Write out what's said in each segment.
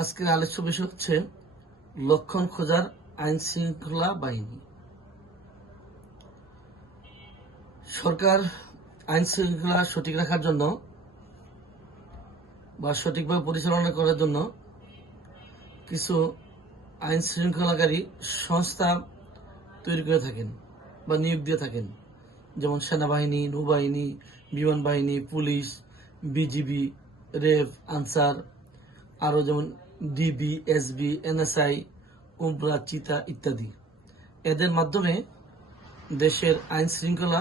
আজকের আলোচ্য বিষয় হচ্ছে লক্ষণ খোঁজার আইন শৃঙ্খলা বাহিনী। সরকার আইন শৃঙ্খলা সঠিক রাখার জন্য বা সঠিকভাবে পরিচালনা করার জন্য কিছু আইন শৃঙ্খলাকারী সংস্থা তৈরি করে থাকেন বা নিয়োগ দিয়ে থাকেন, যেমন সেনাবাহিনী, নৌবাহিনী, বিমান বাহিনী, পুলিশ, বিজিবি, রেভ, আনসার, আরও যেমন ডিবি, এসবি, এনএসআই, কোবরা, চিতা ইত্যাদি। এদের মাধ্যমে দেশের আইন শৃঙ্খলা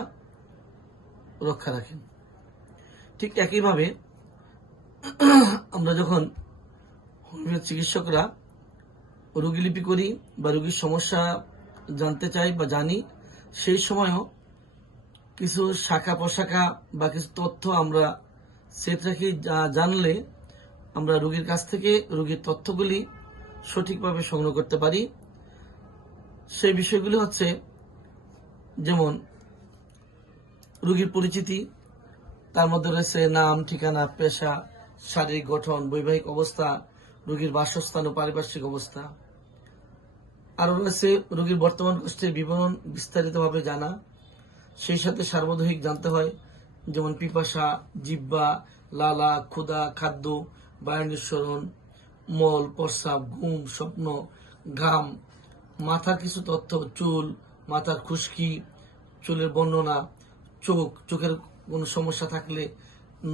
রক্ষা রাখেন। ঠিক একইভাবে আমরা যখন হোমিওপ্যাথি চিকিৎসকরা রোগীলিপি করি বা রোগীর সমস্যা জানতে চাই বা জানি, সেই সময়ও কিছু শাখা প্রশাখা বা কিছু তথ্য আমরা সেট রাখি, যা জানলে আমরা রোগীর কাছ থেকে রোগীর তথ্যগুলি সঠিকভাবে সংগ্রহ করতে পারি। সেই বিষয়গুলি হচ্ছে যেমন রোগীর পরিচিতি, তার মধ্যে রয়েছে নাম, ঠিকানা, পেশা, শারীরিক গঠন, বৈবাহিক অবস্থা, রোগীর বাসস্থান ও পারিপার্শ্বিক অবস্থা। আরও রয়েছে রোগীর বর্তমান কষ্টের বিবরণ বিস্তারিতভাবে জানা। সেই সাথে সার্বদেহিক জানতে হয়, যেমন পিপাসা, জিহ্বা, লালা, ক্ষুধা, খাদ্য, বায়ু নিঃসরণ, মল, প্রস্রাব, ঘুম, স্বপ্ন, ঘাম, মাথার কিছু তথ্য, চুল, মাথার খুশকি, চুলের বর্ণনা, চোখের কোনো সমস্যা থাকলে,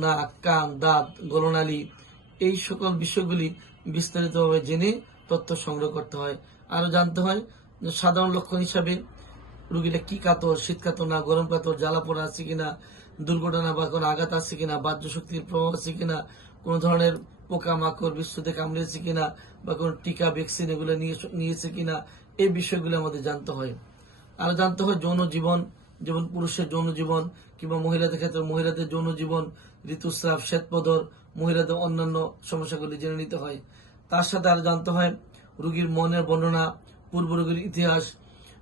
নাক, কান, দাঁত, গলনালী, এই সকল বিষয়গুলি বিস্তারিতভাবে জেনে তথ্য সংগ্রহ করতে হয়। আরও জানতে হয় যে সাধারণ লক্ষণ হিসাবে রোগীটা কি কাতর, শীত কাতর না গরম কাতর, জ্বালা পোড়া আছে কিনা, দুর্ঘটনা বা কোনো আঘাত আছে কিনা, বাহ্য শক্তির প্রভাব আছে কিনা, কোনো ধরনের পোকামাকড় বিশ্বতে কামড়িয়েছে কিনা, বা কোনো টিকা ভ্যাকসিন এগুলো নিয়েছে কিনা, এই বিষয়গুলো আমাদের জানতে হয়। আরো জানতে হয় যৌন জীবন, যেমন পুরুষের যৌন জীবন কিংবা মহিলাদের ক্ষেত্রে মহিলাদের যৌন জীবন, ঋতুস্রাব, শ্বেতপদর, মহিলাদের অন্যান্য সমস্যাগুলি জেনে নিতে হয়। তার সাথে আরো জানতে হয় রোগীর মনের বর্ণনা, পূর্ব রোগীর ইতিহাস,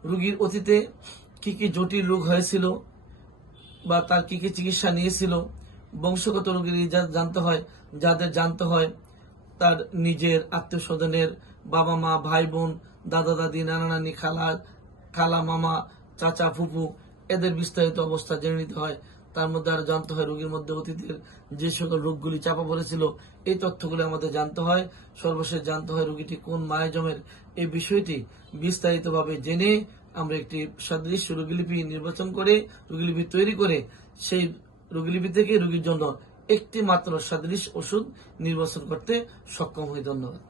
রোগীর অতীতে কি কি জটিল রোগ হয়েছিল বা তার কি কি চিকিৎসা নিয়েছিল, বংশগত রোগীর জানতে হয়, যাদের জানতে হয় তার নিজের আত্মীয় স্বজনের বাবা মা, ভাই বোন, দাদা দাদি, নানা নানি, খালা মামা, চাচা ফুপু, এদের বিস্তারিত অবস্থা জেনে নিতে হয়। তার মধ্যে আরো জানতে হয় রোগীর মধ্যে অতীতের যে সকল রোগগুলি চাপা পড়েছিল, এই তথ্যগুলি আমাদের জানতে হয়। সর্বশেষ জানতে হয় রোগীটি কোন মায়াজমের, এই বিষয়টি বিস্তারিতভাবে জেনে আমরা একটি সাদৃশ্য রোগীলিপি নির্বাচন করে, রোগীলিপি তৈরি করে, সেই রোগীলিপি থেকে রোগীর জন্য একটি মাত্র সাদৃশ্য ওষুধ নির্বাচন করতে সক্ষম হই। ধন্যবাদ।